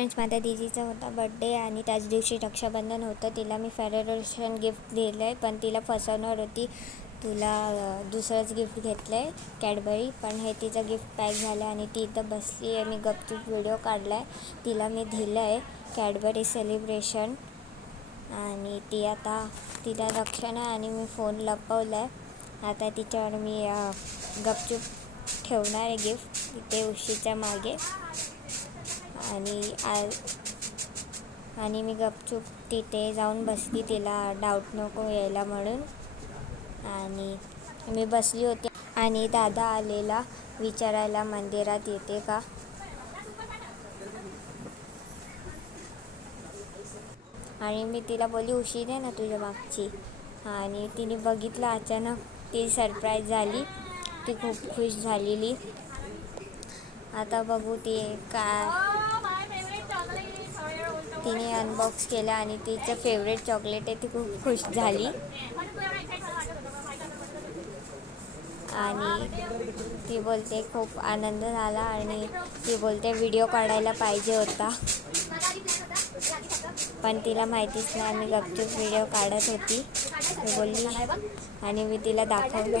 Friends, माझ्या दीदीचा होता birthday आणि त्याच दिवशी रक्षाबंधन होतं. तिला मी फेरेरो रोशर गिफ्ट दिलं आहे, पण तिला फसवणार होती. तुला दुसरंच गिफ्ट घेतलं आहे कॅडबरी, पण हे तिचं गिफ्ट पॅक झालं आणि ती इथं बसली आहे. मी गपचूप व्हिडिओ काढला आहे. तिला मी दिलं आहे कॅडबरी सेलिब्रेशन आणि ती आता तिला रक्षण आहे आणि मी फोन लपवला आहे. आता तिच्यावर मी गपचूप ठेवणार आहे गिफ्ट इथे उशीच्या मागे आणि मी गपचूप तिथे जाऊन बसली, तिला डाऊट नको यायला म्हणून. आणि मी बसली होती आणि दादा आलेला विचारायला मंदिरात येते का. आणि मी तिला बोलली उशी दे ना तुझ्या मागची, आणि तिने बघितलं. अचानक ती सरप्राईज झाली, ती खूप खुश झालेली. आता बघू ती काय तिने अनबॉक्स केलं आणि तिचं फेवरेट चॉकलेट आहे. ती खूप खुश झाली आणि ती बोलते खूप आनंद झाला आणि ती बोलते व्हिडिओ काढायला पाहिजे होता, पण तिला माहितीच नाही मी गपचूप व्हिडिओ काढत होती. मी बोलली आणि मी तिला दाखवलं.